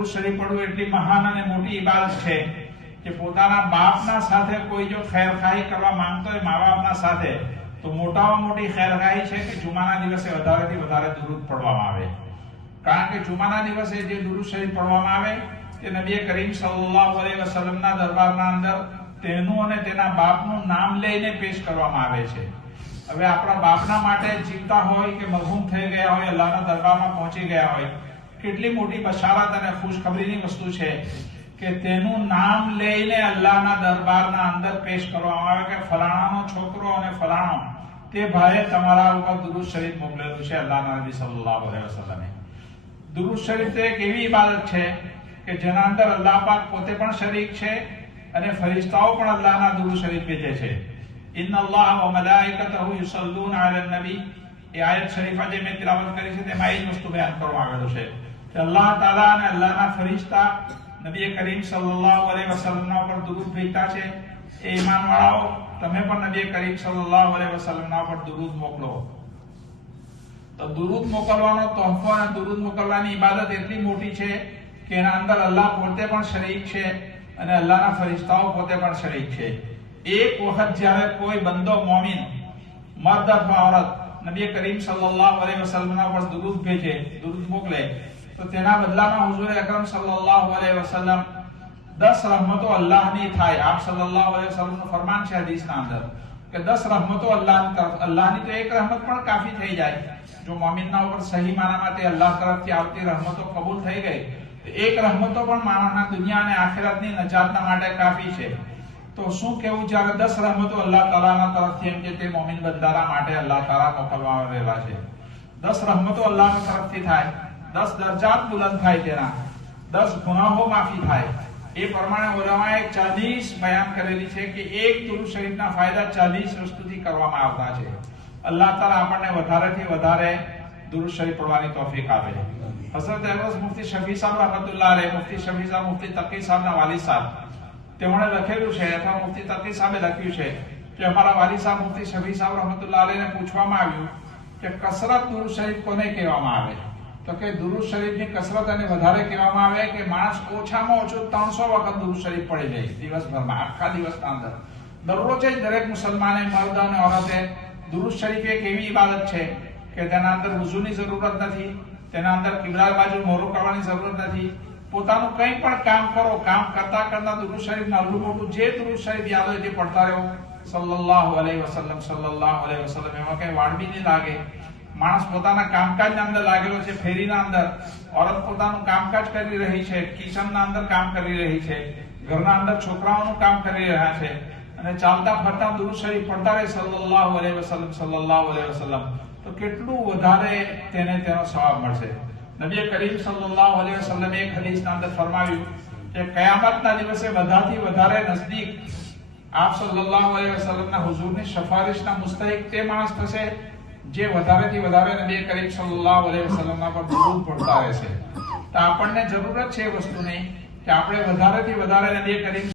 દુરૂદ શરીફ પડવું એટલી મહાન અને મોટી ઇબાદત છે કે પોતાના બાપના સાથે કોઈ જો ખૈરખાઈ કરવા માંગતો હોય મા બાપના સાથે, તો મોટામાં મોટી ખૈરખાઈ છે કે જુમાના દિવસે વધારેથી વધારે દુરૂદ પડવામાં આવે. કારણ કે જુમાના દિવસે જે દુરૂદ શરીફ પડવામાં આવે તે નબી કરીમ સલ્લલ્લાહુ અલૈહિ વસલ્લમના દરબારના અંદર તેનું અને તેના બાપનું નામ લઈને પેશ કરવામાં આવે છે. હવે આપણા બાપના માટે જીવતા હોય કે મરહૂમ થઈ ગયા હોય, અલ્લાહના દરબારમાં પહોંચી ગયા હોય, કેટલી મોટી બશારત અને ખુશખબરીની વસ્તુ છે કે તેનું નામ લઈને અલ્લાહના દરબારના અંદર પેશ કરવામાં આવે કે ફલાણાનો છોકરો અને ફલાણો તે ભાઈએ તમારા ઉપર દુરૂદ શરીફ મોકલેલું છે અલ્લાહના નબી સલ્લલ્લાહુ અલૈહિ વસલ્લમે. દુરૂદ શરીફ તો એક એવી ઇબાદત છે કે જેના અંદર અલ્લાહ પાક પોતે પણ શરીક છે અને ફરિશ્તાઓ પણ અલ્લાહના દુરૂદ શરીફ ભેજે છે. ઇન્નલ્લાહ વ મલાઇકતહુ યુસલ્લુના અલન નબી, એ આયત શરીફા જે મેં તિલાવત કરી છે તેમાં એ જ વસ્તુ બયાન કરવામાં આવેલું છે કે અલ્લાહ તાઆલા અને અલ્લાહના ફરિશ્તા નબી કરીમ સલ્લલ્લાહુ અલૈહિ વસલ્લમના ઉપર દુરૂદ ભેજતા છે. એ ઈમાનવાળાઓ તમે પણ નબી કરીમ સલ્લલ્લાહુ અલૈહિ વસલ્લમના ઉપર દુરૂદ મોકલો. તો દુરૂદ મોકલવાનો તોહફો અને દુરૂદ મોકલવાની ઇબાદત એટલી મોટી છે કે એના અંદર અલ્લાહ પોતે પણ શરીક છે અને અલ્લાહના ફરિશ્તાઓ પોતે પણ શરીક છે. એક વખત જ્યારે કોઈ બંદો મોમિન મર્દ અથવા औरत નબી કરીમ સલ્લલ્લાહુ અલૈહિ વસલ્લમના ઉપર દુરૂદ ભેજે, દુરૂદ મોકલે, તો તેના બદલામાં હુઝુર અકરમ સલ્લલ્લાહુ અલૈહિ વસલ્લમ 10 રહમતો અલ્લાહની થાય. આપ સલ્લલ્લાહુ અલૈહિ વસલ્લમનું ફરમાન છે હદીસના અંદર કે 10 રહમતો અલ્લાહની તરફ, અલ્લાહની તો એક રહમત પણ કાફી થઈ જાય. જો મોમિનના ઉપર સહી માનામાં તે અલ્લાહ તરફથી આવતી રહમતો કબૂલ થઈ ગઈ, તો એક રહમતો પણ માનવના દુનિયા અને આખિરતની નજાતના માટે કાફી છે. તો શું કેવું જ્યારે 10 રહમતો અલ્લાહ તાઆલાના તરફથી એમ કે તે મોમિન બંદાના માટે અલ્લાહ તાઆલા મોકલવા આવેલા છે. 10 રહમતો અલ્લાહની તરફથી થાય, 10 દરજાત બુલંદ થાય, તેના 10 ગુનાહો માફી થાય. એ પ્રમાણે ઉલમાએ 40 બયાન કરેલી છે કે એક દુરૂદ શરીફના ફાયદા 40 વસ્તુથી કરવામાં આવતા છે. અલ્લાહ તાઆલા આપણને વધારેથી વધારે દુરૂદ શરીફ પડવાની તૌફીક આપે. હઝરત અહેમદ મુફ્તી શફી સાહેબ રહમતુલ્લાહ અલૈહ, મુફ્તી શફી સાહેબ મુફ્તી તકી સાહેબના વાલિદ સાહેબ, તેમણે લખેલું છે અથવા મુફ્તી તકી સાહેબે લખ્યું છે કે અમારા વાલિદ સાહેબ મુફ્તી શફી સાહેબ રહમતુલ્લાહ અલૈહને પૂછવામાં આવ્યું કે કસરત દુરૂદ શરીફ કોને કહેવામાં આવે? તો કે દુરૂદ શરીફની કસરત અને વધારે કહેવામાં આવે કે માણસ ઓછામાં ઓછું 300 વખત દુરૂદ શરીફ પડી જાય દિવસભરમાં, આખા દિવસના અંદર. દરરોજ જ દરેક મુસલમાને, મર્દ અને औरતે દુરૂદ શરીફ એક એવી ઇબાદત છે કે તેના અંદર વુઝુની જરૂરત નથી, તેના અંદર કિબલા બાજુ મોઢું કરવાની જરૂરત નથી. પોતાનું કંઈ પણ કામ કરો, કામ કરતા કરતા દુરૂદ શરીફ નાનું મોટું જે દુરૂદ શરીફ યાદ હોય તે પડતા રહો. સલ્લલ્લાહુ અલૈહિ વસલ્લમ, સલ્લલ્લાહુ અલૈહિ વસલ્લમ, એમાં કઈ વાડબી નહીં લાગે. માણસ પોતાના કામકાજના અંદર લાગેલો છે, ફેરીના અંદર, औरत પોતાનું કામકાજ કરી રહી છે, કિચનના અંદર કામ કરી રહી છે, ઘરના અંદર છોકરાઓનું કામ કરી રહ્યા છે, અને ચાલતા ફરતા દુરૂદ શરીફ પડતા રહે સલ્લલ્લાહુ અલૈહિ વસલ્લમ, સલ્લલ્લાહુ અલૈહિ વસલ્લમ, તો કેટલું વધારે તેને તેનો સવાબ મળશે. નબી કરીમ સલ્લલ્લાહુ અલૈહિ વસલ્લમ એક હદીસના અંદર ફરમાવ્યું કે કયામતના દિવસે બધાથી વધારે નજદીક આપ સલ્લલ્લાહુ અલૈહિ વસલ્લમના હુઝુરની સિફારિશના મુસ્તહિક તે માણસ થશે જે વધારેથી વધારે નબી કરીમ સલ્લલ્લાહુ અલૈહિ વસલ્લમના પર દુરૂદ પડતા રહેશે. તો આપણને જરૂરત છે એ વસ્તુની કે આપણે વધારેથી વધારે નબી કરીમ